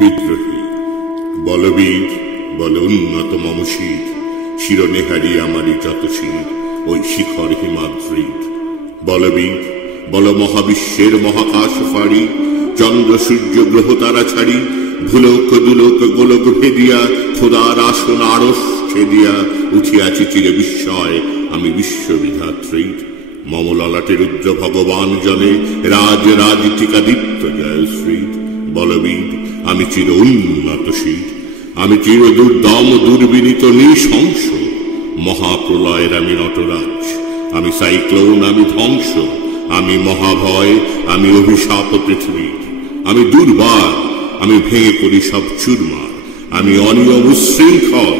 বিদ্রোহী বলবীর বল উন্নত মম শির, শিরনেহারি আমারই যত শির ওই শিখর হিমাদ্রির। বলবীর বল মহাবিশ্বের মহাকাশ ফাড়ি, চন্দ্র সূর্য গ্রহ তারা ছাড়ি, ভুলোক দুলোক গোলক ভেদিয়া খোদার আসন আড়স ছেদিয়া উঠিয়াছি চিরে বিস্ময় আমি বিশ্ববিধাত্রীর। মম ললাটে রুদ্র ভগবান জলে রাজ রাজ টিকা দীপ্ত জয়শ্রীর। বলবীর আমি চির উন্নত শির, আমি চির দুর্দম দুর্বিনীত নৃশংস, মহাপ্রলয়ের আমি নটরাজ, আমি সাইক্লোন, আমি ধ্বংস, আমি মহাভয়, আমি অভিশাপ পৃথিবীর। আমি দুর্বার, আমি ভেঙে করি সব চুরমার, আমি অনিয়ম উশৃঙ্খল,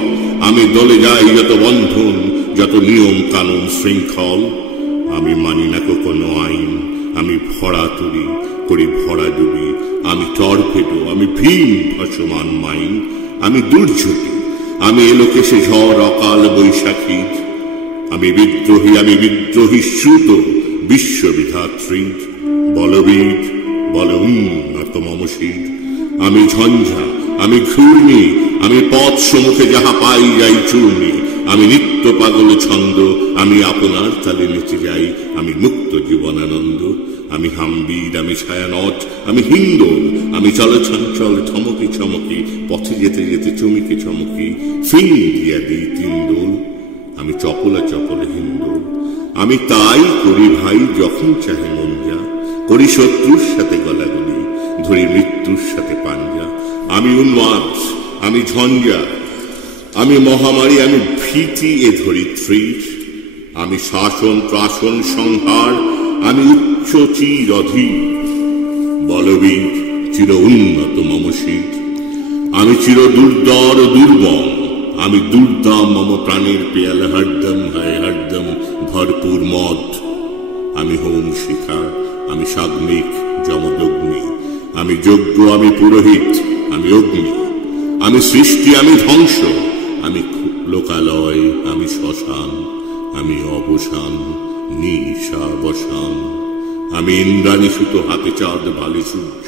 আমি দলে যাই যত বন্ধন, যত নিয়ম কানুন শৃঙ্খল। আমি মানি না কোনো আইন, আমি ভরা তরি করি ভরা ডুবি, আমি টর্পেডো, আমি ভীম ভাসমান মাইন, আমি দুর্যোগী, আমি এলোকে সে ঝড় অকাল বৈশাখীর। আমি বিদ্রোহী শ্রুত বিশ্ববিধাত্রীর। বলবীর বল উন্নত মম শির, আমি ঝঞ্ঝা, আমি ঘূর্ণি, আমি পথ সম্মুখে যাহা পাই যাই চূর্ণি, আমি নিত্য পাগল ছন্দ, আমি আপনার তালে নেচে যাই, আমি মুক্ত জীবনানন্দ। আমি হাম্বির, আমি ছায়ানট, আমি হিন্দোল, আমি চলছঞ্চল থমকি চমকি, পথে যেতে যেতে চমকি চমকি ফিং দিয়া দিই তিনদোল। আমি চপলা চপলে হিন্দোল, আমি তাই করি ভাই যখন চাহে মন যা, করি শত্রুর সাথে গলাগলি, ধরি মৃত্যুর সাথে পাঞ্জা। আমি উন্মাদ, আমি ঝঞ্ঝা, আমি মহামারী, আমি ভীতি এ ধরিত্রীর। আমি শাসন প্রাসন সংহার, আমি উচ্চ চির অধীর। বলবীর চির উন্নত মম শির, আমি চির দুর্দর দুর্বল, আমি দুর্দাম মম প্রাণের পেয়ালা হরদম হয় হরদম ভরপুর মদ। আমি হোম শিখা, আমি সাগ্নিক যমদগ্নি, আমি যজ্ঞ, আমি পুরোহিত, আমি অগ্নি, আমি সৃষ্টি, আমি ধ্বংস, আমি লোকালয়, আমি শ্মশান, আমি অবসান নিশাবসান। আমি ইন্দ্রাণী সুতো, হাতে চাঁদ বালি সূর্য,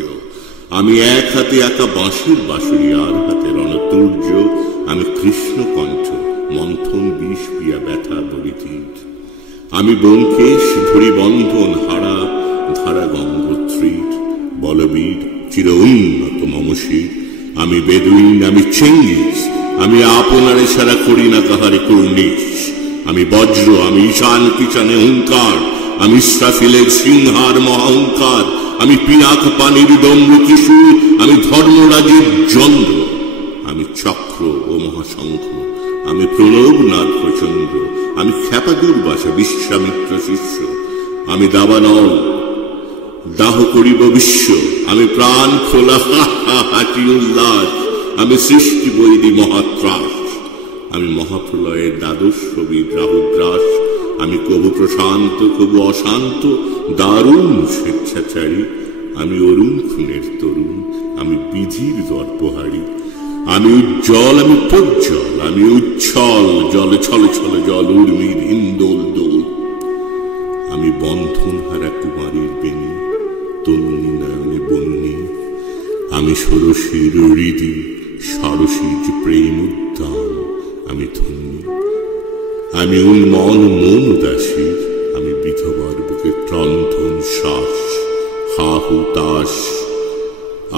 আমি এক হাতে একা বাঁশির বাঁশুরি, আর হাতে রণতুর্য। আমি কৃষ্ণ কণ্ঠ, মন্থন বিষ পিয়া ব্যথা বলিতীর। আমি ব্যোমকেশ, ধরি বন্ধন হারা ধারা গঙ্গোত্রীর। বলবীর চির উন্নত মম শির, আমি বেদুইন, আমি চেঙ্গিস, আমি আপনারে সারা করি না কাহারে কুর্নিশ। আমি বজ্র, আমি ঈশান কিচানে হুঙ্কার, আমি ইসরাফিলের সিংহার মহাঙ্কার, আমি পিনাক পানির দম্ভ ত্রিশূল, আমি ধর্মরাজের চন্দ্র, আমি চক্র ও মহাশঙ্খ, আমি প্রণব নাথ প্রচন্দ্র, আমি খ্যাপা দুর্বাসা বিশ্বামিত্র শিষ্য। আমি দাবানল, দাহ করিব বিশ্ব, আমি প্রাণ খোলা হাঁটি উল্লাস, আমি সৃষ্টি বৈরী মহাত্রাস। আমি মহাপ্রলয়ের দ্বাদশ কবির রাহুগ্রাস, আমি কবু প্রশান্ত কবু অশান্ত দারুণ স্বেচ্ছাচারী। আমি অরুণ খুনের তরুণ, আমি বিধির দর্পহারী। আমি উজ্জ্বল, আমি প্রজ্জ্বল, আমি উচ্ছল জলে ছলে ছলে জল উর্মির হিন্দোল দোল। আমি বন্ধন হারা কুমারীর বেণী, তন্নি নয়নে বন্যী, আমি ষোড়শীর হৃদি ষাড়শীর প্রেম উদ্যান, আমি ধন্যী। আমি উন্মন মন উদাসীর, আমি বিধবার বুকে ক্রন্ধন শ্বাস হা হুতাশ।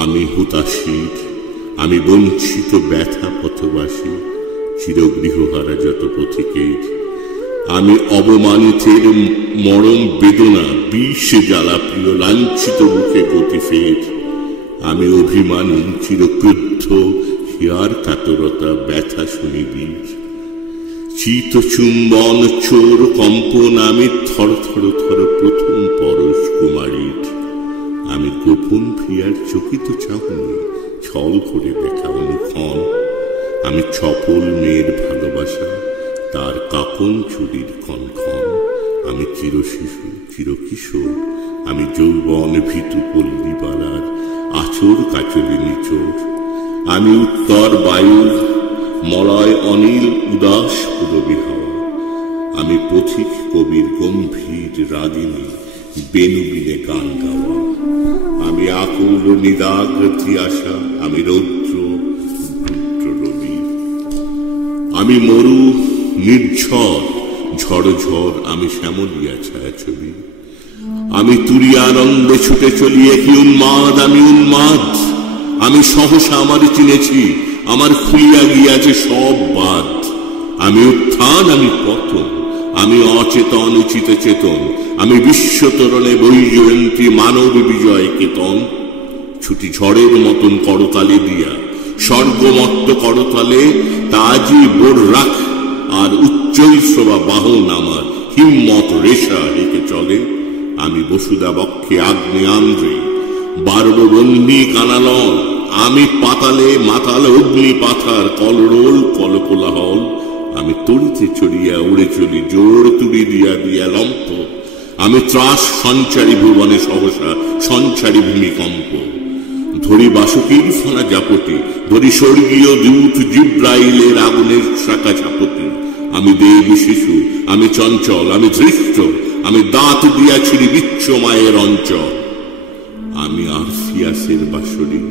আমি হুতাশীর, আমি বঞ্চিত ব্যথা পথবাসী, চিরগৃহহারা যত পথিকের। আমি অবমানিতের মরম বেদনা, বিষে জ্বালা প্রিয় লাঞ্ছিত বুকে গতি ফের। আমি অভিমানী চিরক্রুদ্ধ, হিয়ার কাতরতা ব্যথা শুনিবীর। চিত চুম্বন চোর কম্পন, আমি থর থর থর প্রথম পরশ কুমারীর। আমি গোপন প্রিয়ার চকিত চাহনি, ছল করে দেখা অনুক্ষণ। আমি চপল মেয়ের ভালোবাসা, তার কাপন চুরির ক্ষণ। আমি চিরশিশু চিরকিশোর, আমি যৌবন ভীতু পল্লীবালার আচর কাচলে নিচোর। আমি উত্তর বায়ুর মলয় অনিল উদাস পুরবী হাওয়া। আমি পথিক কবির গম্ভীর রাগিনী বেনুবিনে গান গাওয়া। আমি আকুল নিদাগ্রতি আশা, আমি রৌদ্র রবি। আমি মরু নির্ঝর ঝড় ঝড়, আমি শ্যামলিয়া ছায়াছবি। আমি তুরিয়ানন্দে ছুটে চলিয়ে কি উন্মাদ, আমি উন্মাদ। আমি সহসা আমারে চিনেছি, আমার খুলিয়া গিয়াছে সব বাদ। আমি উত্থান, আমি পতন, আমি অচেতন উচিত চেতন। আমি বিশ্বতরণে বৈজয়ন্তী মানব বিজয় কেতন। ছুটি ঝড়ের মতন করতালে দিয়া, স্বর্গমত্ত করতালে তাজি বোর রাখ। আর উচ্চৈশ্রবা বাহন আমার হিম্মত রেশা হেঁকে চলে। আমি বসুদা বক্ষে আগ্নেয়ান্দ্রে বারববন্দি কানালন। আমি পাতালে মাতাল অগ্নি পাথার কলরোল কলকোলাহল। আমি তড়িতে চড়িয়া উড়ে চলি জোর তুড়ি দিয়া দিয়া লম্প। আমি ত্রাস সঞ্চারী ভুবনে সহসা সঞ্চারী ভূমিকম্প। ধরি বাসুকীর ফনা জাপটি, ধরি স্বর্গীয় দূত জিব্রাইলের আগুনের শাখা ঝাপটি। আমি দেব শিশু, আমি চঞ্চল, আমি ধৃষ্ট, আমি দাঁত দিয়াছিলি বিচ্ছ মায়ের অঞ্চল। আমি আরফিয়াসের বাঁশরি,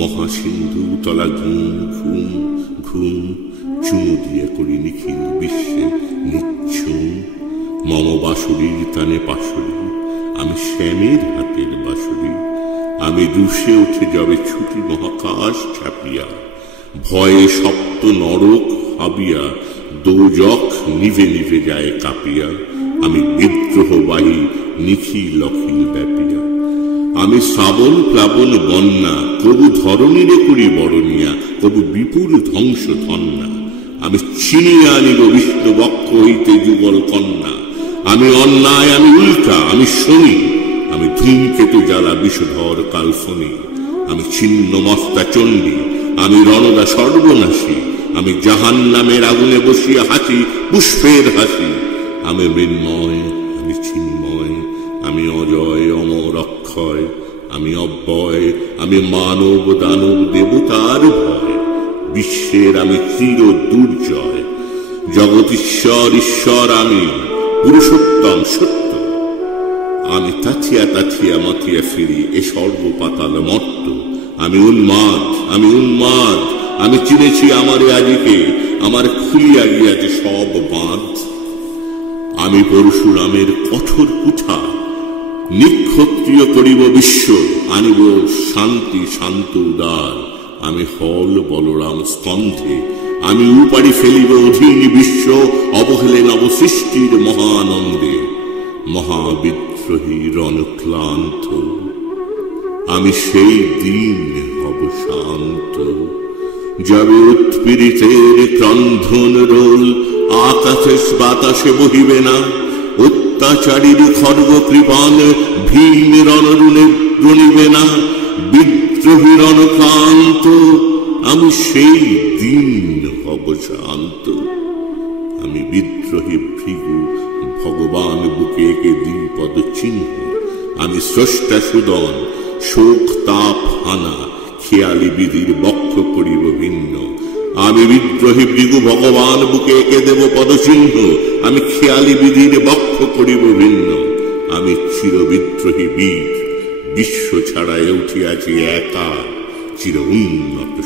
মহাসিন্ধু তলা ঘুম ঘুম ঘুম। চুমু দিয়া করি নিখিল বিশ্বে নিচ্ছুম। মম বাঁশরীর তানে পাশরি, আমি শ্যামের হাতের বাঁশরি। আমি দুষে উঠে যাবে ছুটি মহাকাশ ছাপিয়া। ভয়ে সপ্ত নরক হাবিয়া, দোজক নিভে নিভে যায় কাঁপিয়া। আমি বিদ্রোহবাহী নিখিল অখিল ব্যাপিয়া। আমি শ্রাবণ প্লাবন বন্যা, কবু ধরণীরে করি বরণিয়া, কবু বিপুল ধ্বংস ধন্যা। আমি ছিনিয়ে আনিব বিষ্ণু বক্ষ হইতে যুগল কন্যা। আমি অন্যায়, আমি উল্কা, আমি শনি, আমি ধূমকেতু জ্বালা বিষধর কালফনি। আমি ছিন্ন মস্তা চণ্ডী, আমি রণদা সর্বনাশী। আমি জাহান্নামের আগুনে বসিয়া হাসি পুষ্পের হাসি। আমি মৃন্ময়, আমি চিন্ময়, আমি অজয় অমর অক্ষয়। আমি অব্যয়, আমি মানব দানব দেবতার ভয়। বিশ্বের আমি চির দুর্জয়। জগতীশ্বর ঈশ্বর আমি, পুরুষোত্তম সত্য। আমি তাথিয়া তাথিয়া মাথিয়া ফিরি এ সর্ব পাতাল মর্ত। আমি উন্মাদ, আমি উন্মাদ, আমি চিনেছি আমারে আজিকে। আমার খুলিয়া গিয়াছে সব বাঁধ। আমি পরশুরামের কঠোর কুঠা, নিক্ষত্রিয় করিব বিশ্ব। আনিব শান্তি শান্ত উদার। আমি হল বলরাম স্কন্ধে, আমি উপাড়ি ফেলিব অধীন বিশ্ব। অবহেলে নবসৃষ্টির মহানন্দে, মহাবিদ্রোহী রণক্লান্ত। আমি সেই দিন হব শান্ত, যাবে উৎপীড়িতের ক্রন্ধন রোল। আকাশে বাতাসে বহিবে না, অত্যাচারীর খর্গ কৃপান ভীম রণরুণে রণিবে না। বিদ্রোহী রণক্লান্ত, আমি সেই দিন হব শান্ত। আমি বিদ্রোহী ভৃগু, ভগবান বুকে এঁকে দ্বিপদ চিহ্ন। আমি স্রষ্টা সুদন, শোক তাপ হানা, খেয়ালি বিধির বক্ষ করিব ভিন্ন। আমি বিদ্রোহী ভৃগু, ভগবান বুকে এঁকে দেব পদচিহ্ন। আমি খেয়ালি বিধির বক্ষ করিব ভিন্ন। আমি চির বিদ্রোহী বীর, বিশ্ব ছাড়ায় উঠিয়াছি একা, চির উন্নত